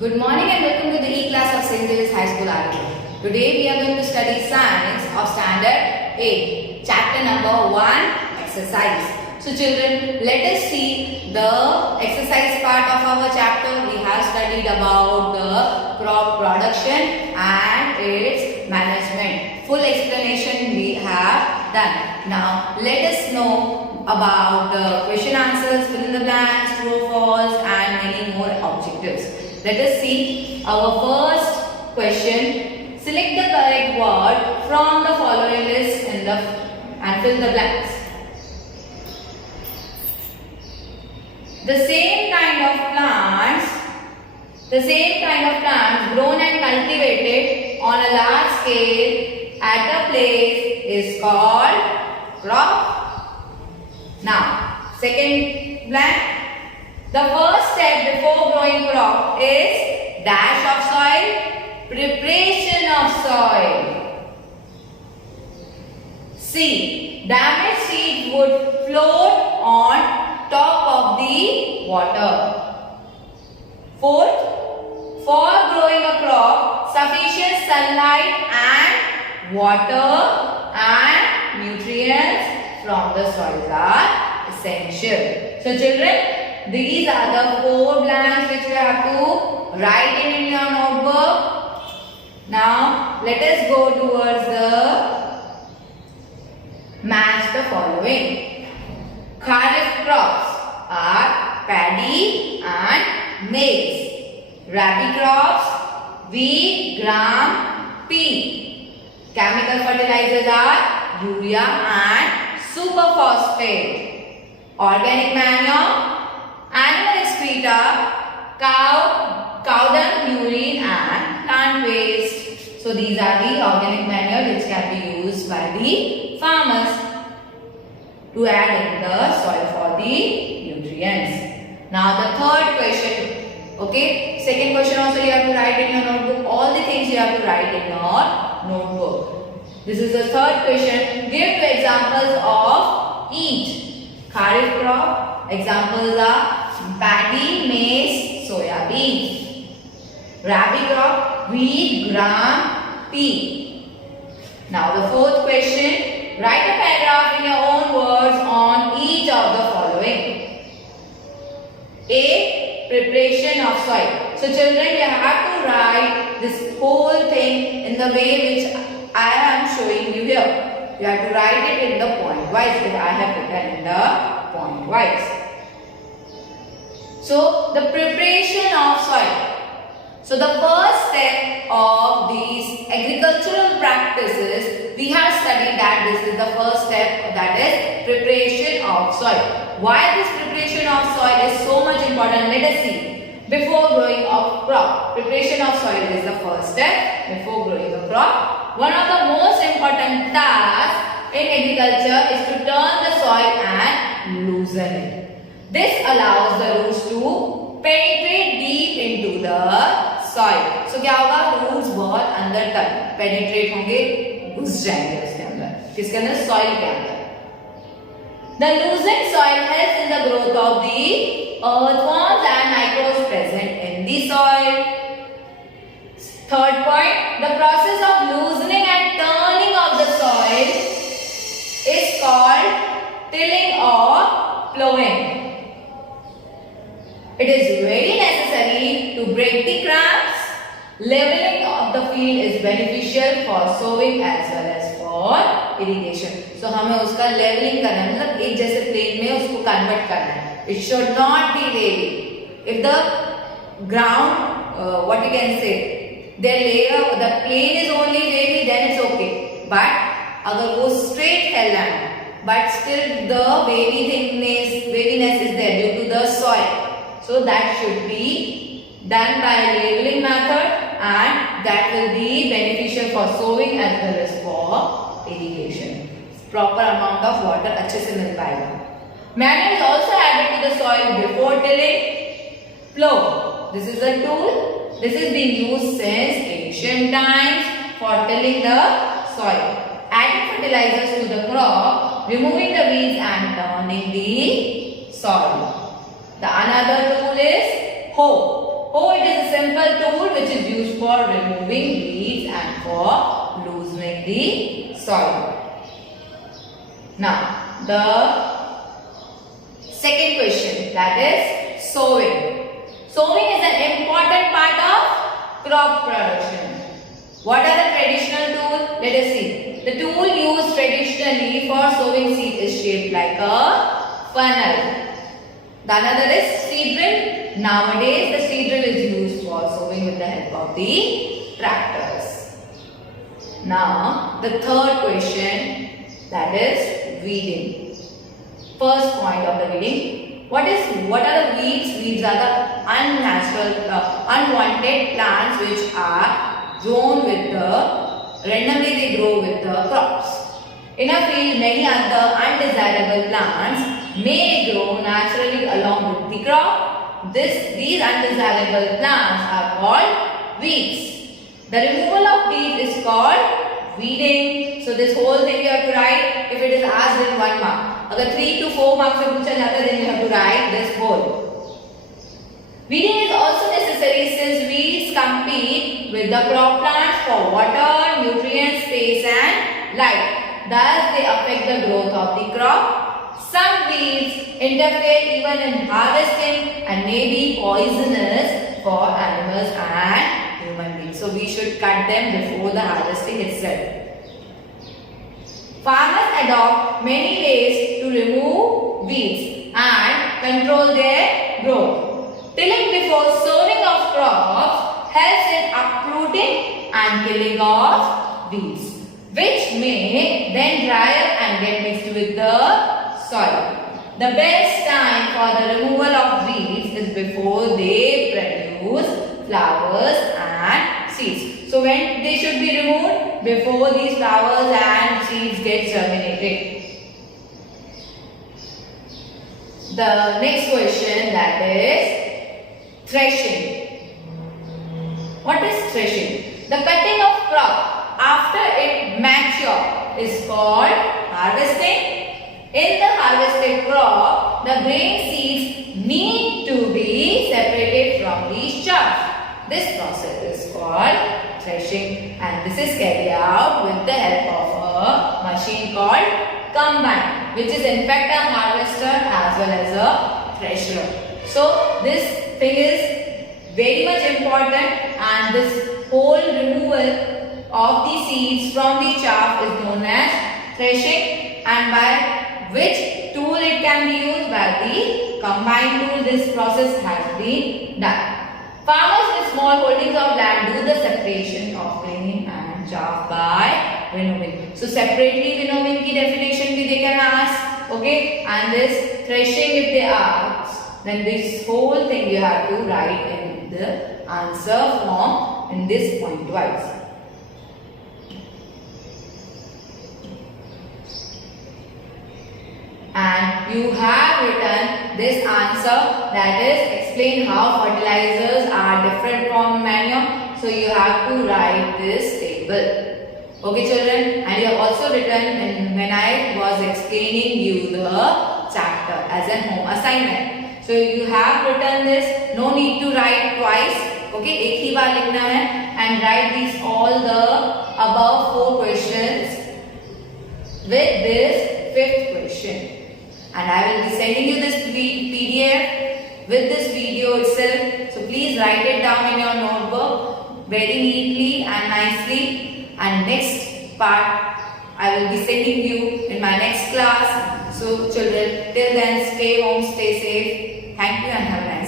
Good morning and welcome to the E-class of St. Xavier's High School, Arcot. Today we are going to study Science of Standard 8, Chapter number 1, Exercise. So children, let us see the exercise part of our chapter. We have studied about the crop production and its management. Full explanation we have done. Now let us know about the question answers, fill in the blanks, true or false, and many more objectives. Let us see our first question. Select the correct word from the following list and fill the blanks. The same kind of plants grown and cultivated on a large scale at a place is called crop. Now, second blank. The first step before growing crop is dash of soil, preparation of soil. C. Damaged seed would float on top of the water. Fourth, for growing a crop, sufficient sunlight and water and nutrients from the soil are essential. So children, these are the 4 blanks which you have to write in your notebook. Now, let us go towards the match the following. Kharif crops are paddy and maize. Rabi crops, wheat, gram, pea. Chemical fertilizers are urea and superphosphate. Organic manure, animal excreta, cow dung, urine and plant waste. So these are the organic manure which can be used by the farmers to add in the soil for the nutrients. Now the third question. Okay, second question also you have to write in your notebook. All the things you have to write in your notebook. This is the third question. Give 2 examples of each. Kharif crop, examples are paddy, maize, soya bean. Rabi crop, wheat, gram, pea. Now the fourth question. Write a paragraph in your own words on each of the following. A. Preparation of soil. So children, you have to write this whole thing in the way which I am showing you here. You have to write it in the point wise, which I have written in the point wise. So the preparation of soil. So the first step of these agricultural practices, we have studied that this is the first step, that is preparation of soil. Why this preparation of soil is so much important? Let us see. Before growing a crop, preparation of soil is the first step before growing a crop. One of the most important tasks in agriculture is to turn the soil and loosen it. This allows the roots to penetrate deep into the soil. So क्या होगा? Roots बहुत अंदर तक penetrate होंगे, घुस जाएंगे उसके अंदर. किसके अंदर? Soil के अंदर. The loosened soil helps in the growth of the earthworms and microbes present in the soil. Third point, the process of loosening and turning of the soil is called tilling or plowing. It is very necessary to break the cracks. Leveling of the field is beneficial for sowing as well as for irrigation. So हमें उसका leveling करना है, मतलब एक जैसे plane में उसको convert करना है. It should not be wavy. If the ground, what you can say, the plane is only wavy, then it's okay. But अगर वो straight है land, but still the waviness is there due to the soil. So that should be done by leveling method, and that will be beneficial for sowing as well as for irrigation. Proper amount of water अच्छे से मिल पाएगा. Manure is also added to the soil before tilling. Plow. This is a tool. This is being used since ancient times for tilling the soil. Adding fertilizers to the crop, removing the weeds and turning the soil. The another tool is hoe. Hoe, it is a simple tool which is used for removing weeds and for loosening the soil. Now, the second question, that is sowing. Sowing is an important part of crop production. What are the traditional tools? Let us see. The tool used traditionally for sowing seed is shaped like a funnel. The another is seed drill. Nowadays, the seed drill is used for sowing with the help of the tractors. Now, the third question, that is weeding. First point of the weeding. What are the weeds? Weeds are the unnatural, unwanted plants which are grown with the, randomly they grow with the crops. In a field, many other undesirable plants may grow naturally along with the crop. These undesirable plants are called weeds. The removal of weeds is called weeding. So this whole thing you have to write if it is asked in 1 mark. Agar 3 to 4 marks se pucha jata then you have to write this whole. Weeding is also necessary since weeds compete with the crop plants for water, nutrients, space and light. Thus they affect the growth of the crop. Some weeds interfere even in harvesting and may be poisonous for animals and human beings. So we should cut them before the harvesting itself. Farmers adopt many ways to remove weeds and control their growth. Tilling before sowing of crops helps in uprooting and killing of weeds, which may then dry up and get mixed with the soil. The best time for the removal of weeds is before they produce flowers and seeds. So when they should be removed? Before these flowers and seeds get germinated. The next question, that is threshing. What is threshing? The cutting of crop after it matures is called harvesting. In the harvested crop, the grain seeds need to be separated from the chaff. This process is called threshing and this is carried out with the help of a machine called combine, which is in fact a harvester as well as a thresher. So this thing is very much important and this whole removal of the seeds from the chaff is known as threshing, and by which tool it can be used? By the combine tool. This process has been done. Farmers with small holdings of land do the separation of grain and chaff by winnowing. So separately winnowing ki definition bhi they can ask. Okay, and this threshing if they ask, then this whole thing you have to write in the answer form in this point wise. And you have written this answer, that is explain how fertilizers are different from manure. So you have to write this table. Okay children, and you have also written when I was explaining you the chapter as a home assignment. So you have written this, no need to write twice. Okay, एक ही बार लिखना है and write these all the above 4 questions with this 5th question. And I will be sending you this PDF with this video itself. So please write it down in your notebook very neatly and nicely. And next part I will be sending you in my next class. So children, till then stay home, stay safe. Thank you and have a nice day.